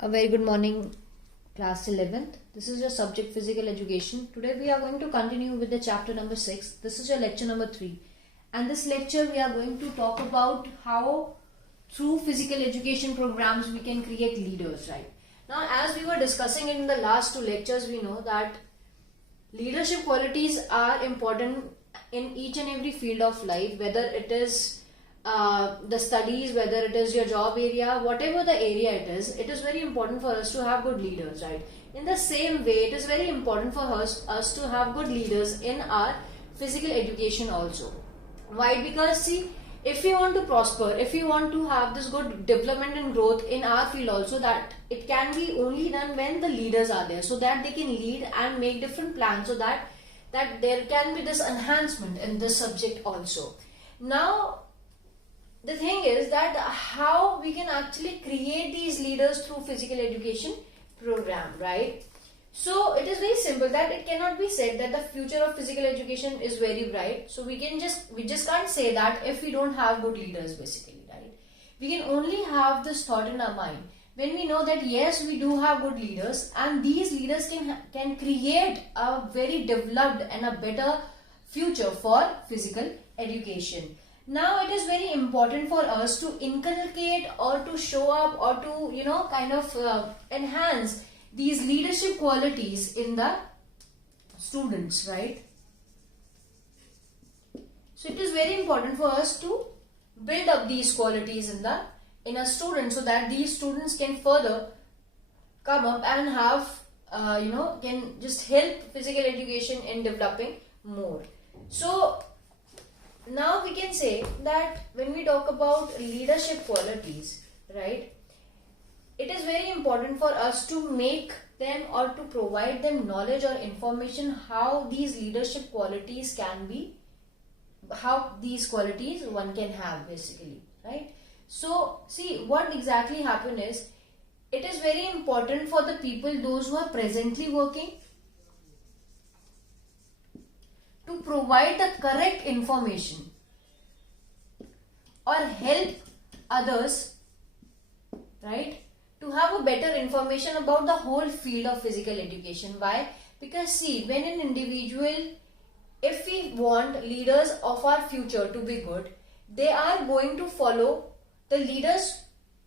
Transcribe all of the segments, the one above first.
A very good morning, class 11th. This is your subject physical education. Today we are going to continue with the chapter number 6. This is your lecture number 3. And this lecture we are going to talk about how through physical education programs we can create leaders, right? Now, as we were discussing in the last two lectures, we know that leadership qualities are important in each and every field of life, whether it is the studies, whether it is your job area, whatever the area it is very important for us to have good leaders, right? In the same way, it is very important for us to have good leaders in our physical education also. Why? Because see, if we want to prosper, if we want to have this good development and growth in our field also, that it can be only done when the leaders are there, so that they can lead and make different plans, so that there can be this enhancement in this subject also. Now, the thing is that how we can actually create these leaders through physical education program, right? So it is very simple that it cannot be said that the future of physical education is very bright. So we just can't say that if we don't have good leaders, basically, right? We can only have this thought in our mind when we know that yes, we do have good leaders, and these leaders can create a very developed and a better future for physical education. Now it is very important for us to inculcate or to show up or to enhance these leadership qualities in the students, right? So it is very important for us to build up these qualities in a student, so that these students can further come up and have can just help physical education in developing more. So now we can say that when we talk about leadership qualities, right, it is very important for us to make them or to provide them knowledge or information how these leadership qualities can be, how these qualities one can have, basically, right? So see, what exactly happen is, it is very important for the people, those who are presently working, to provide the correct information or help others, right, to have a better information about the whole field of physical education. Why? Because see, when an individual, if we want leaders of our future to be good, they are going to follow the leaders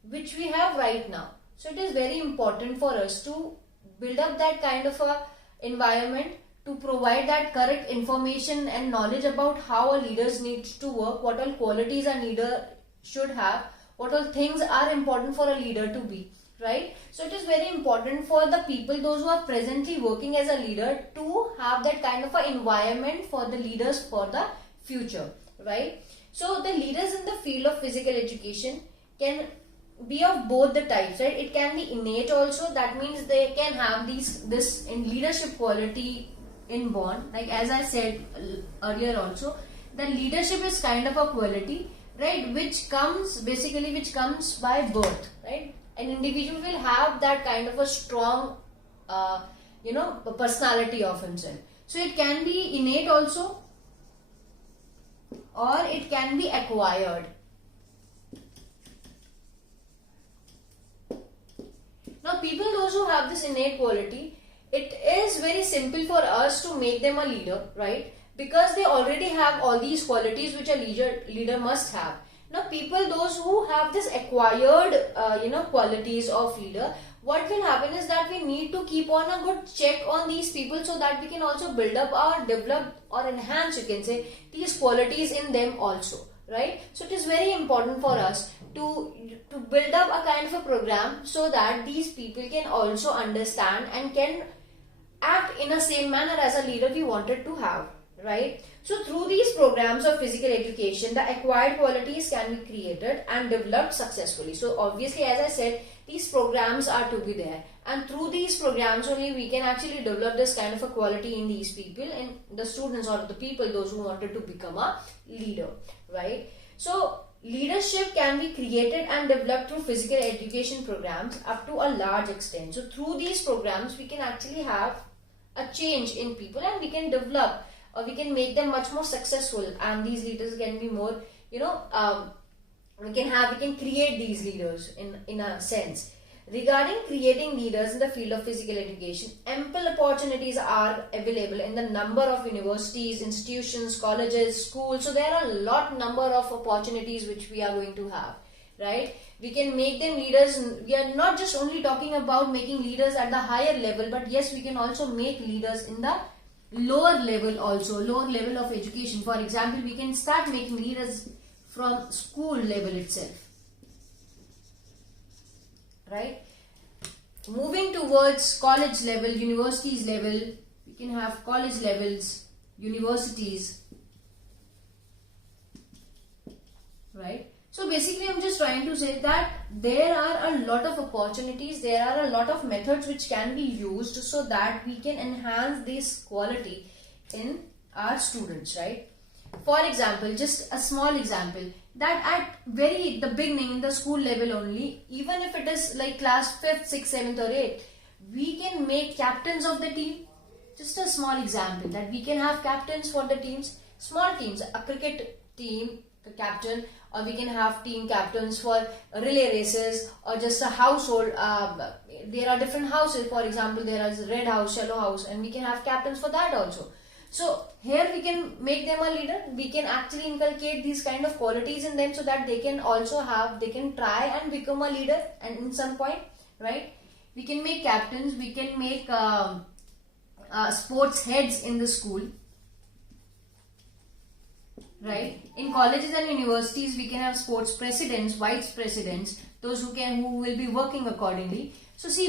which we have right now. So it is very important for us to build up that kind of a environment, to provide that correct information and knowledge about how a leader needs to work, what all qualities a leader should have, what all things are important for a leader to be, right? So it is very important for the people, those who are presently working as a leader, to have that kind of an environment for the leaders for the future, right? So the leaders in the field of physical education can be of both the types, right? It can be innate also, that means they can have this in leadership quality inborn, like as I said earlier also, that leadership is kind of a quality, right, which comes by birth, right? An individual will have that kind of a strong personality of himself. So it can be innate also, or it can be acquired. Now people, those who have this innate quality, it is very simple for us to make them a leader, right? Because they already have all these qualities which a leader must have. Now people, those who have this acquired qualities of leader, what will happen is that we need to keep on a good check on these people, so that we can also build up or develop or enhance, you can say, these qualities in them also, right? So it is very important for us to build up a kind of a program, so that these people can also understand and can act in the same manner as a leader we wanted to have, right? So through these programs of physical education, the acquired qualities can be created and developed successfully. So obviously, as I said, these programs are to be there, and through these programs only we can actually develop this kind of a quality in these people, in the students or the people, those who wanted to become a leader, right? So leadership can be created and developed through physical education programs up to a large extent. So through these programs we can actually have a change in people, and we can develop, or we can make them much more successful, and these leaders can be more, we can create these leaders in a sense. Regarding creating leaders in the field of physical education, ample opportunities are available in the number of universities, institutions, colleges, schools. So there are a lot number of opportunities which we are going to have, right? We can make them leaders. We are not just only talking about making leaders at the higher level, but yes, we can also make leaders in the lower level also, lower level of education. For example, we can start making leaders from school level itself. Right? Moving towards college level, universities level, we can have college levels, universities, right? So basically I'm just trying to say that there are a lot of opportunities, there are a lot of methods which can be used so that we can enhance this quality in our students, right? For example, just a small example, that at the beginning in the school level only, even if it is like class 5th, 6th, 7th or 8th, we can make captains of the team. Just a small example, that we can have captains for the teams, small teams, a cricket team, the captain, or we can have team captains for relay races, or just a household. There are different houses, for example, there is red house, yellow house, and we can have captains for that also. So here we can make them a leader. We can actually inculcate these kind of qualities in them so that they can also they can try and become a leader and in some point, right? We can make captains, we can make sports heads in the school, right? In colleges and universities, we can have sports presidents, vice presidents, those who will be working accordingly. So see,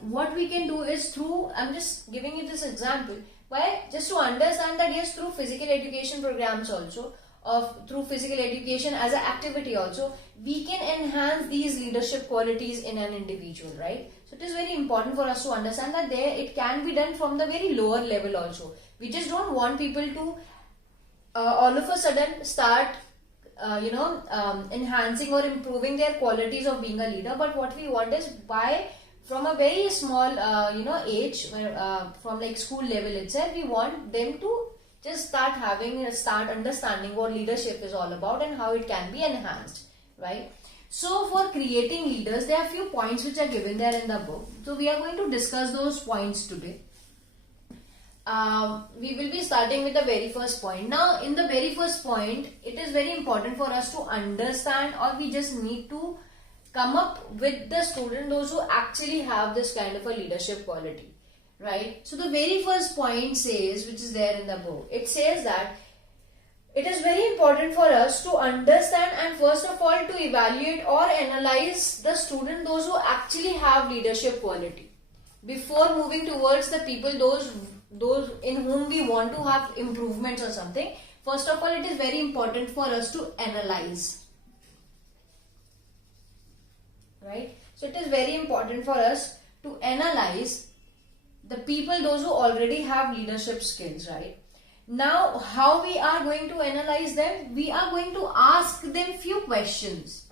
what we can do is through, I'm just giving you this example, why? Just to understand that yes, through physical education programs also, through physical education as an activity also, we can enhance these leadership qualities in an individual, right? So it is very important for us to understand that it can be done from the very lower level also. We just don't want people to all of a sudden start enhancing or improving their qualities of being a leader, but what we want is from a very small age, from like school level itself, we want them to just start understanding what leadership is all about and how it can be enhanced, right? So for creating leaders, there are a few points which are given there in the book. So we are going to discuss those points today. We will be starting with the very first point. Now in the very first point, it is very important for us to understand, or we just need to come up with the student, those who actually have this kind of a leadership quality, right? So the very first point says, which is there in the book, it says that it is very important for us to understand and first of all to evaluate or analyze the student, those who actually have leadership quality, before moving towards the people, those in whom we want to have improvements or something. First of all, it is very important for us to analyze. Right? So it is very important for us to analyze the people, those who already have leadership skills, right? Now, how we are going to analyze them? We are going to ask them few questions.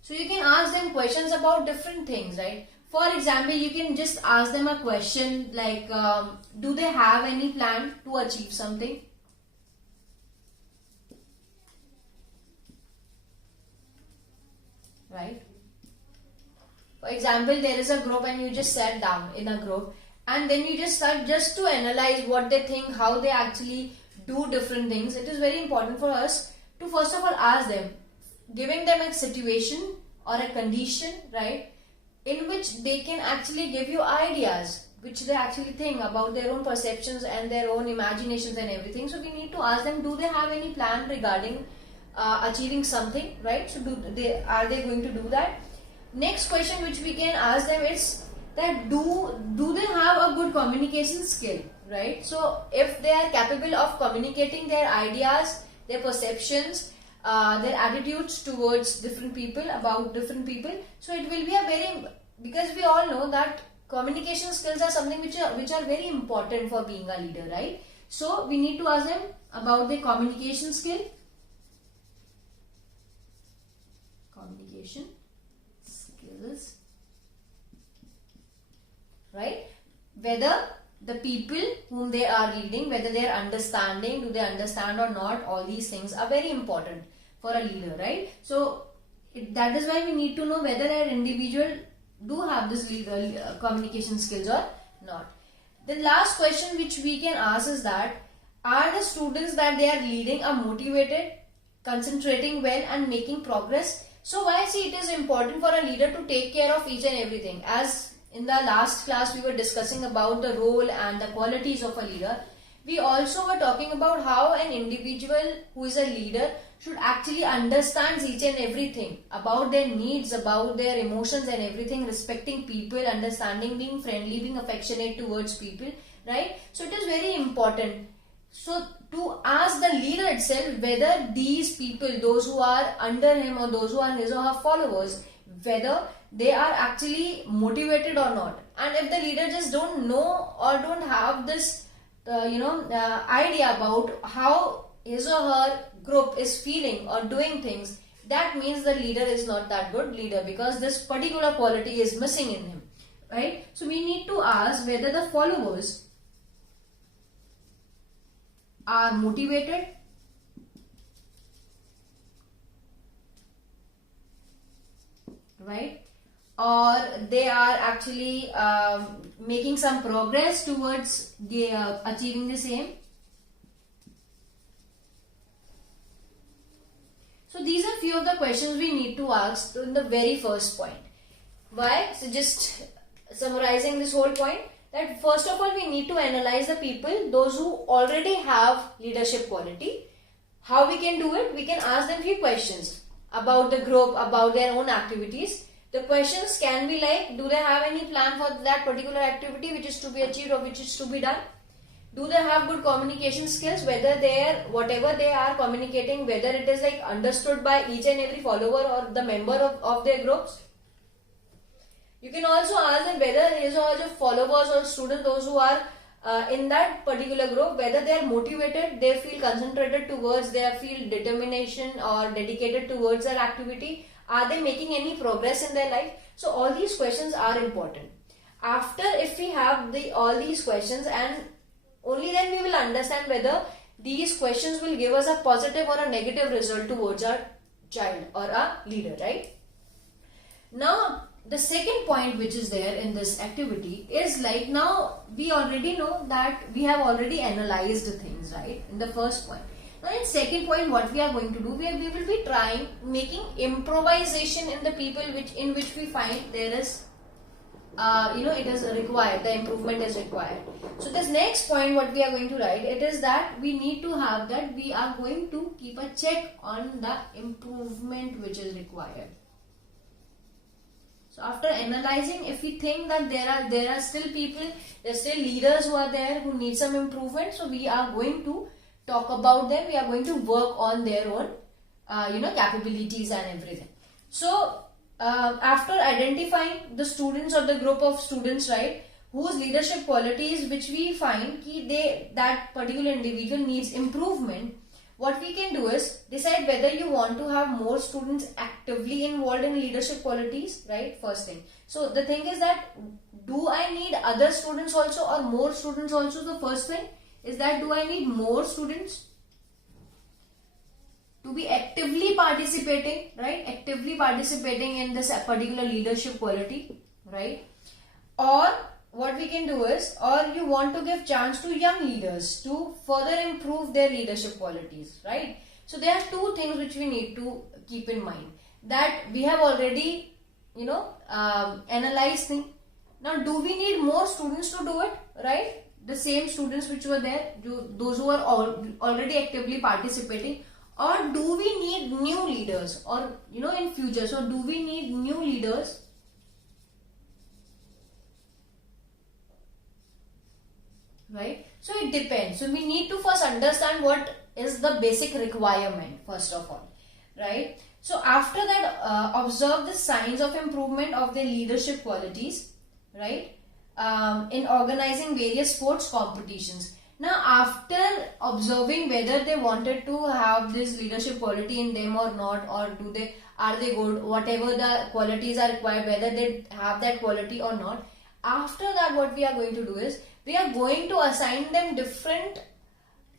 So you can ask them questions about different things, right? For example, you can just ask them a question like, do they have any plan to achieve something? Right? For example, there is a group and you just sat down in a group and then you just start just to analyze what they think, how they actually do different things. It is very important for us to first of all ask them, giving them a situation or a condition, right, in which they can actually give you ideas which they actually think about their own perceptions and their own imaginations and everything. So we need to ask them, do they have any plan regarding achieving something, right? So are they going to do that? Next question which we can ask them is that do they have a good communication skill, right? So if they are capable of communicating their ideas, their perceptions, their attitudes towards different people, about different people, so it will be because we all know that communication skills are something which are very important for being a leader, right? So we need to ask them about their communication skill. Communication skills, right? Whether the people whom they are leading, whether they are understanding, do they understand or not, all these things are very important for a leader, right? So that is why we need to know whether an individual do have this communication skills or not. The last question which we can ask is that, are the students that they are leading are motivated, concentrating well and making progress? So why see it is important for a leader to take care of each and everything. As in the last class we were discussing about the role and the qualities of a leader. We also were talking about how an individual who is a leader should actually understand each and everything about their needs, about their emotions and everything, respecting people, understanding, being friendly, being affectionate towards people, right? So it is very important. So to ask the leader itself whether these people, those who are under him or those who are his or her followers, whether they are actually motivated or not. And if the leader just don't know or don't have this idea about how his or her group is feeling or doing things, that means the leader is not that good leader, because this particular quality is missing in him, right? So we need to ask whether the followers are motivated, right, or they are actually making some progress towards achieving the same. So these are few of the questions we need to ask in the very first point. Why? So just summarizing this whole point, that first of all we need to analyze the people, those who already have leadership quality. How we can do it? We can ask them few questions about the group, about their own activities. The questions can be like, do they have any plan for that particular activity which is to be achieved or which is to be done? Do they have good communication skills, whether whatever they are communicating, whether it is like understood by each and every follower or the member of their groups? You can also ask them whether his or her followers or students, those who are in that particular group, whether they are motivated, they feel concentrated towards, they feel determination or dedicated towards their activity. Are they making any progress in their life? So all these questions are important. After, if we have all these questions, and only then we will understand whether these questions will give us a positive or a negative result towards our child or our leader, right? Now, the second point which is there in this activity is like, now we already know that we have already analyzed the things, right, in the first point. Now in second point, what we are going to do, we will be trying making improvisation in the people in which we find there is it is required, the improvement is required. So this next point what we are going to write, it is that we need to have that we are going to keep a check on the improvement which is required. So after analyzing, if we think that there are still people, there are still leaders who are there who need some improvement, so we are going to talk about them, we are going to work on their own capabilities and everything. So after identifying the students or the group of students, right, whose leadership qualities which we find that particular individual needs improvement, what we can do is decide whether you want to have more students actively involved in leadership qualities, right, first thing. So the thing is that, do I need other students also or more students also? The first thing is that, do I need more students to be actively participating, right, actively participating in this particular leadership quality, right? Or what we can do is, or you want to give chance to young leaders to further improve their leadership qualities, right? So there are two things which we need to keep in mind, that we have already analyzed things. Now do we need more students to do it, right? The same students which were there, those who are already actively participating, or do we need new leaders, or in future, so do we need new leaders? Right? So it depends. So we need to first understand what is the basic requirement first of all, right? So after that, observe the signs of improvement of their leadership qualities, right? In organizing various sports competitions. Now after observing whether they wanted to have this leadership quality in them or not, or are they good, whatever the qualities are required, whether they have that quality or not, after that what we are going to do is, we are going to assign them different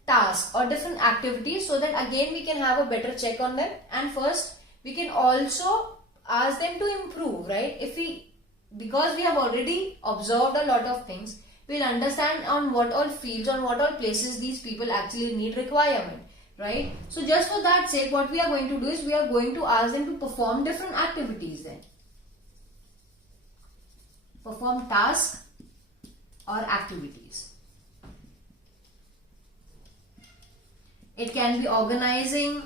tasks or different activities, so that again we can have a better check on them, and first we can also ask them to improve, right? If we because we have already observed a lot of things, we'll understand on what all fields, on what all places these people actually need requirement, right? So just for that sake, what we are going to do is we are going to ask them to perform different activities then. Perform tasks or activities. It can be organizing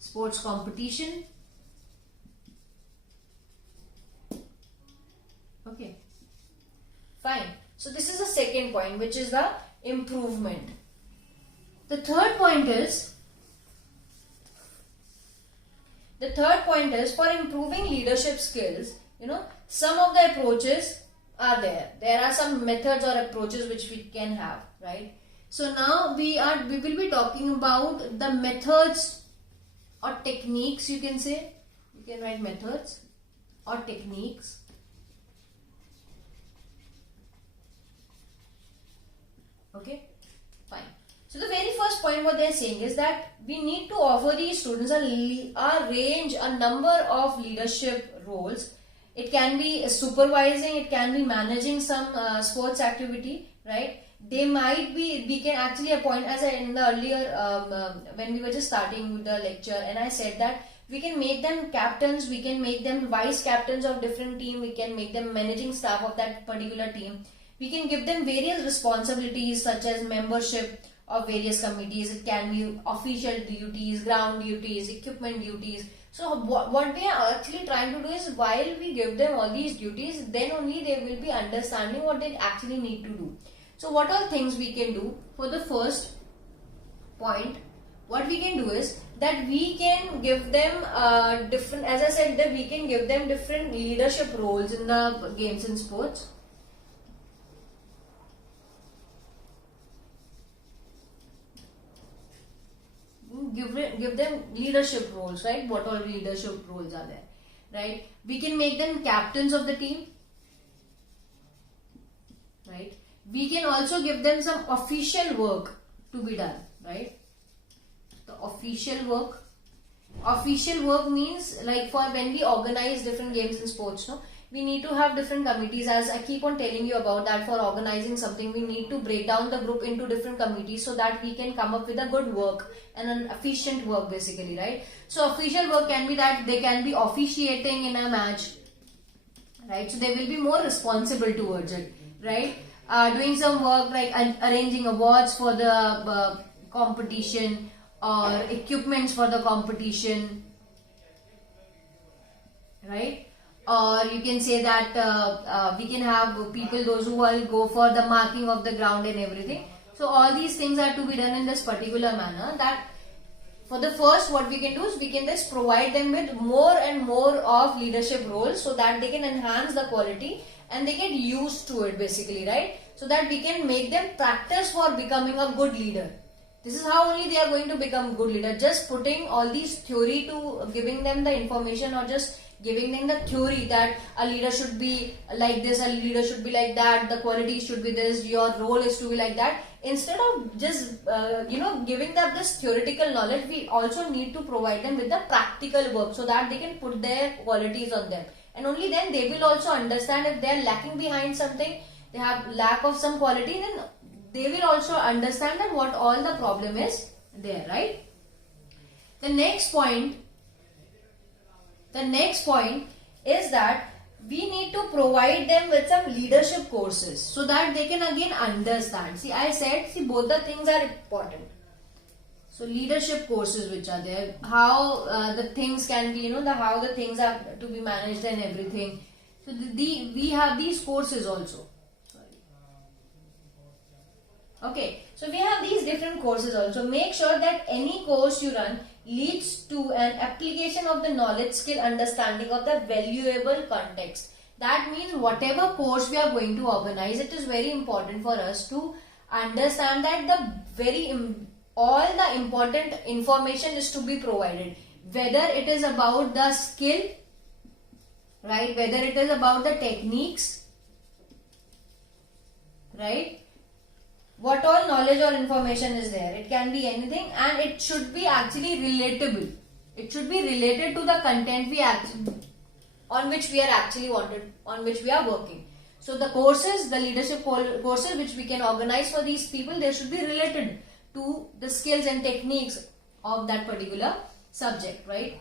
sports competition. Okay, fine. So this is the second point, which is the improvement. The third point is for improving leadership skills, some of the approaches are there. There are some methods or approaches which we can have, right? So now we will be talking about the methods or techniques, you can say. You can write methods or techniques. Okay, fine. So the very first point what they are saying is that we need to offer these students a number of leadership roles. It can be supervising, it can be managing some sports activity, right? We can actually appoint, as in the earlier, when we were just starting with the lecture, and I said that we can make them captains, we can make them vice captains of different team, we can make them managing staff of that particular team. We can give them various responsibilities such as membership of various committees. It can be official duties, ground duties, equipment duties. So what we are actually trying to do is, while we give them all these duties, then only they will be understanding what they actually need to do. So what all things we can do? For the first point, what we can do is that we can give them different, as I said, that we can give them different leadership roles in the games and sports. Give them leadership roles, right? What all leadership roles are there, right? We can make them captains of the team, right? We can also give them some official work to be done, right? The official work means, like, for when we organize different games and sports, we need to have different committees. As I keep on telling you about that, for organizing something, we need to break down the group into different committees so that we can come up with a good work and an efficient work, basically, right? So official work can be that they can be officiating in a match, right? So they will be more responsible towards it, right? Doing some work like arranging awards for the competition or equipments for the competition, right? Or you can say that we can have people, those who will go for the marking of the ground and everything. So all these things are to be done in this particular manner. That for the first, what we can do is we can just provide them with more and more of leadership roles so that they can enhance the quality and they get used to it, basically, right? So that we can make them practice for becoming a good leader. This is how only they are going to become good leader. Just putting all these theory to giving them the information, or just giving them the theory that a leader should be like this, a leader should be like that, the quality should be this, your role is to be like that. Instead of just giving them this theoretical knowledge, we also need to provide them with the practical work so that they can put their qualities on them. And only then they will also understand if they are lacking behind something, they have lack of some quality, then they will also understand that what all the problem is there, right? The next point is that we need to provide them with some leadership courses so that they can again understand. See, I said, both the things are important. So leadership courses which are there, how the things can be, how the things are to be managed and everything. So we have these courses also. Okay, so we have these different courses also. Make sure that any course you run leads to an application of the knowledge, skill, understanding of the valuable context. That means whatever course we are going to organize, it is very important for us to understand that all the important information is to be provided. Whether it is about the skill, right? Whether it is about the techniques, right? What all knowledge or information is there. It can be anything, and it should be actually relatable. It should be related to the content we actually... on which we are actually on which we are working. So the courses, the leadership courses which we can organize for these people, they should be related to the skills and techniques of that particular subject, right?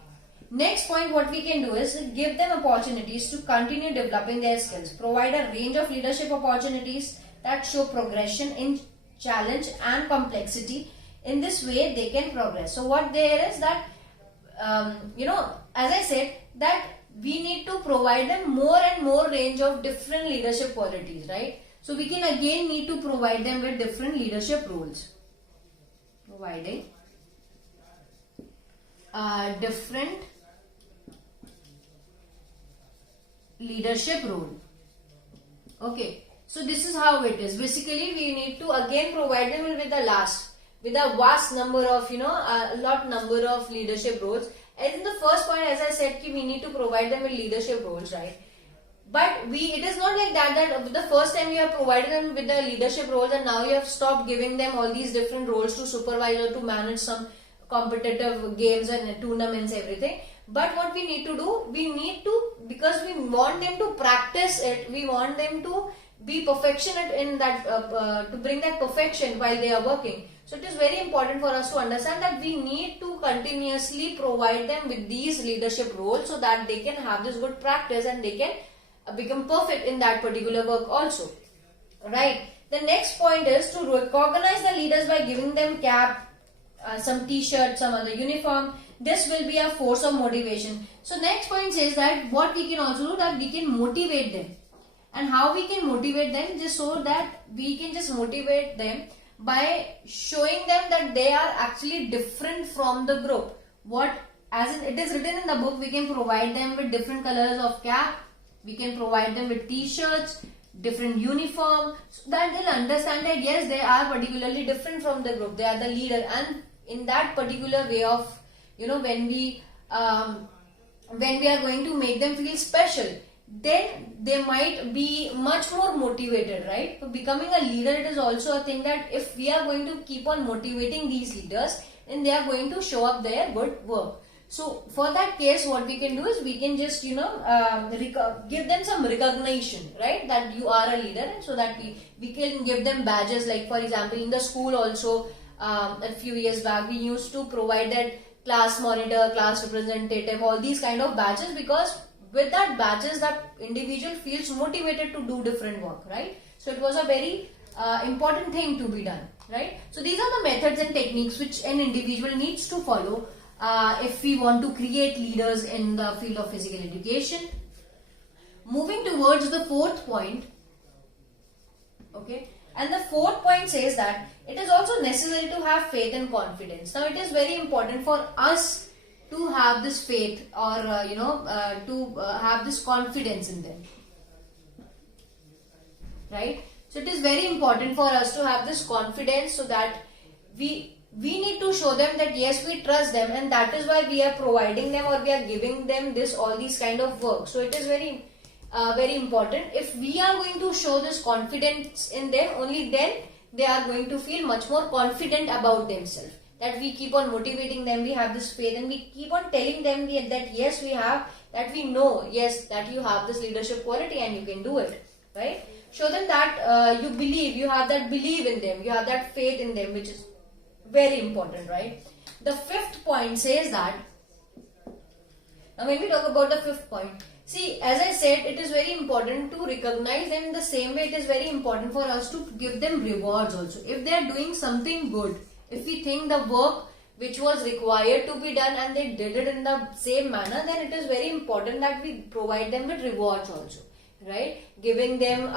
Next point, what we can do is give them opportunities to continue developing their skills. Provide a range of leadership opportunities that show progression in challenge and complexity. In this way, they can progress. So what there is that, as I said, that we need to provide them more and more range of different leadership qualities, right? So we can again need to provide them with different leadership roles. Providing different leadership role. Okay, so this is how it is. Basically, we need to again provide them with a vast number of, a lot number of leadership roles. And in the first point, as I said, we need to provide them with leadership roles, right? But it is not like that the first time you have provided them with the leadership roles and now you have stopped giving them all these different roles to supervise or to manage some competitive games and tournaments, everything. But what we need to do, because we want them to practice it, we want them to be perfectionate in that, to bring that perfection while they are working. So it is very important for us to understand that we need to continuously provide them with these leadership roles so that they can have this good practice and they can become perfect in that particular work also, right? The next point is to recognize the leaders by giving them cap, some t-shirt, some other uniform. This will be a force of motivation. So next point says that what we can also do, that we can motivate them. And how we can motivate them? Just so that we can just motivate them by showing them that they are actually different from the group. As it is written in the book, we can provide them with different colors of cap. We can provide them with t-shirts, different uniform, so that they'll understand that yes, they are particularly different from the group. They are the leader, and in that particular way of, when we are going to make them feel special, then they might be much more motivated, right? So becoming a leader, it is also a thing that if we are going to keep on motivating these leaders, then they are going to show up their good work. So for that case, what we can do is we can just, give them some recognition, right? That you are a leader, and so that we can give them badges. Like for example, in the school also, a few years back, we used to provide that class monitor, class representative, all these kind of badges, because with that badges, that individual feels motivated to do different work, right? So it was a very important thing to be done, right? So these are the methods and techniques which an individual needs to follow if we want to create leaders in the field of physical education. Moving towards the fourth point, okay, and the fourth point says that it is also necessary to have faith and confidence. Now it is very important for us to have this faith, or have this confidence in them, right? So it is very important for us to have this confidence, so that we need to show them that yes, we trust them, and that is why we are providing them, or we are giving them all these kind of work. So it is very important. If we are going to show this confidence in them, only then they are going to feel much more confident about themselves. That we keep on motivating them, we have this faith, and we keep on telling them that yes, we know, yes, that you have this leadership quality and you can do it, right? Show them that you believe, you have that belief in them, you have that faith in them, which is very important, right? The fifth point says that, now when we talk about the fifth point, see, as I said, it is very important to recognize them. In the same way, it is very important for us to give them rewards also. If they are doing something good, if we think the work which was required to be done and they did it in the same manner, then it is very important that we provide them with rewards also, right? Giving them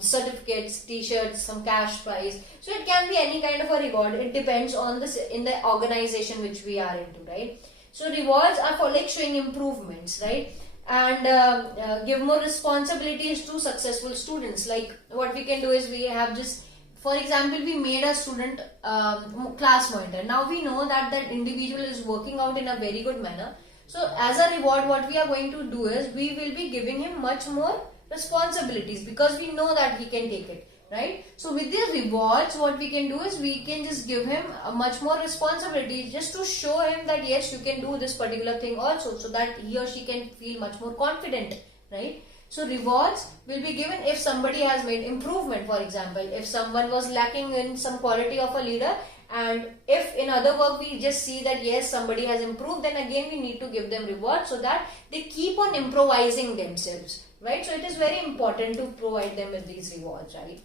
certificates, t-shirts, some cash prize. So it can be any kind of a reward. It depends on in the organization which we are into, right? So rewards are for like showing improvements, right? And give more responsibilities to successful students. Like what we can do is we have just, for example, we made a student class monitor. Now we know that that individual is working out in a very good manner. So as a reward, what we are going to do is we will be giving him much more responsibilities, because we know that he can take it. right? So with these rewards, what we can do is we can just give him a much more responsibility, just to show him that yes, you can do this particular thing also, so that he or she can feel much more confident, right? So rewards will be given if somebody has made improvement. For example, if someone was lacking in some quality of a leader, and if in other work we just see that yes, somebody has improved, then again we need to give them reward, so that they keep on improvising themselves, right? So it is very important to provide them with these rewards, right?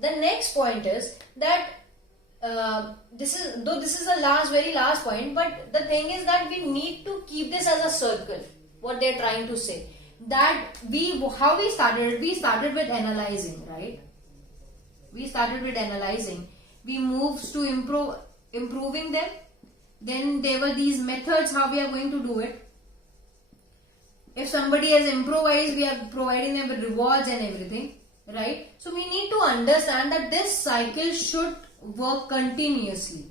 The next point is that this is the very last point, but the thing is that we need to keep this as a circle. What they are trying to say, that how we started with analyzing, right? We started with analyzing. We moved to improving them. Then there were these methods how we are going to do it. If somebody has improvised, we are providing them with rewards and everything, right? So we need to understand that this cycle should work continuously,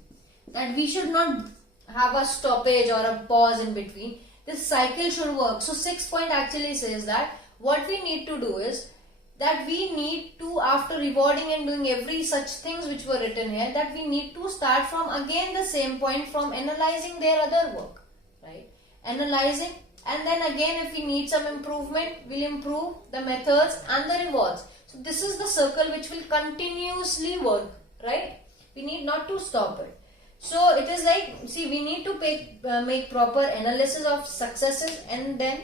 that we should not have a stoppage or a pause in between. This cycle should work. So 6th point actually says that what we need to do is that we need to, after rewarding and doing every such things which were written here, that we need to start from again the same point, from analyzing their other work, right? Analyzing, and then again if we need some improvement, we'll improve the methods and the rewards. So this is the circle which will continuously work, right? We need not to stop it. So it is like, see, we need to make proper analysis of successes, and then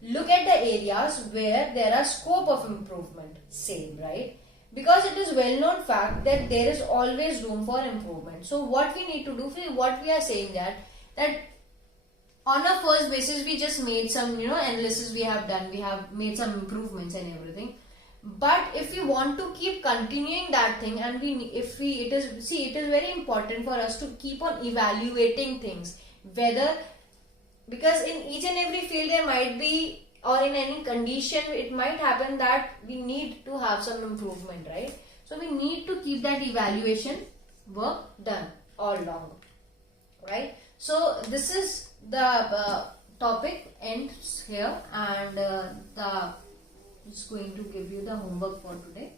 look at the areas where there are scope of improvement, same, right? Because it is well known fact that there is always room for improvement. So what we need to do, what we are saying that on a first basis we just made some analysis, we have done, we have made some improvements and everything. But if we want to keep continuing that thing, and it is very important for us to keep on evaluating things, whether, because in each and every field there might be, or in any condition it might happen that we need to have some improvement, right? So we need to keep that evaluation work done all along, right? So this is the topic ends here, and is going to give you the homework for today.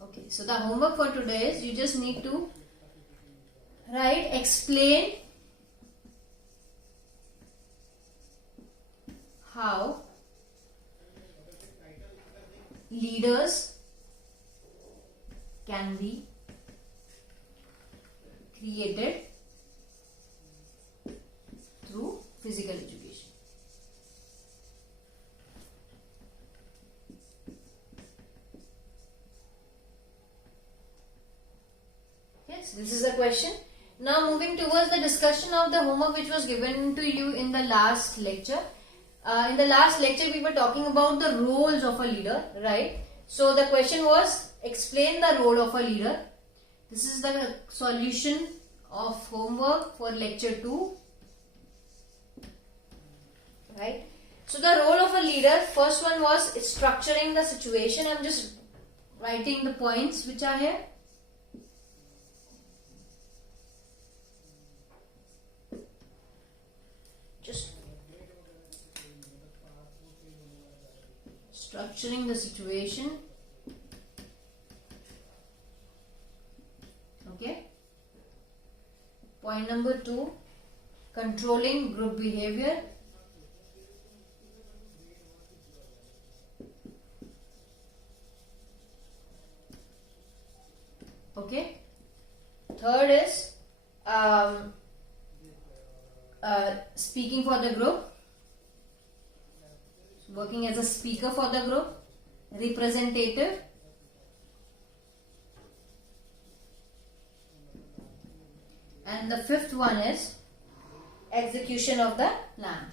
Okay, so the homework for today is you just need to write, explain how leaders can be created through physical education. Yes, this is a question. Now moving towards the discussion of the homework which was given to you in the last lecture. In the last lecture we were talking about the roles of a leader, right? So the question was, explain the role of a leader. This is the solution of homework for lecture 2. Right? So the role of a leader, first one was structuring the situation. I'm just writing the points which are here. Just structuring the situation. Okay. Point number 2, controlling group behavior. Okay. Third is speaking for the group, working as a speaker for the group, representative, and the fifth one is execution of the plan.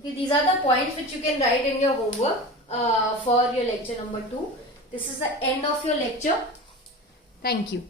Okay, these are the points which you can write in your homework for your lecture number 2. This is the end of your lecture. Thank you.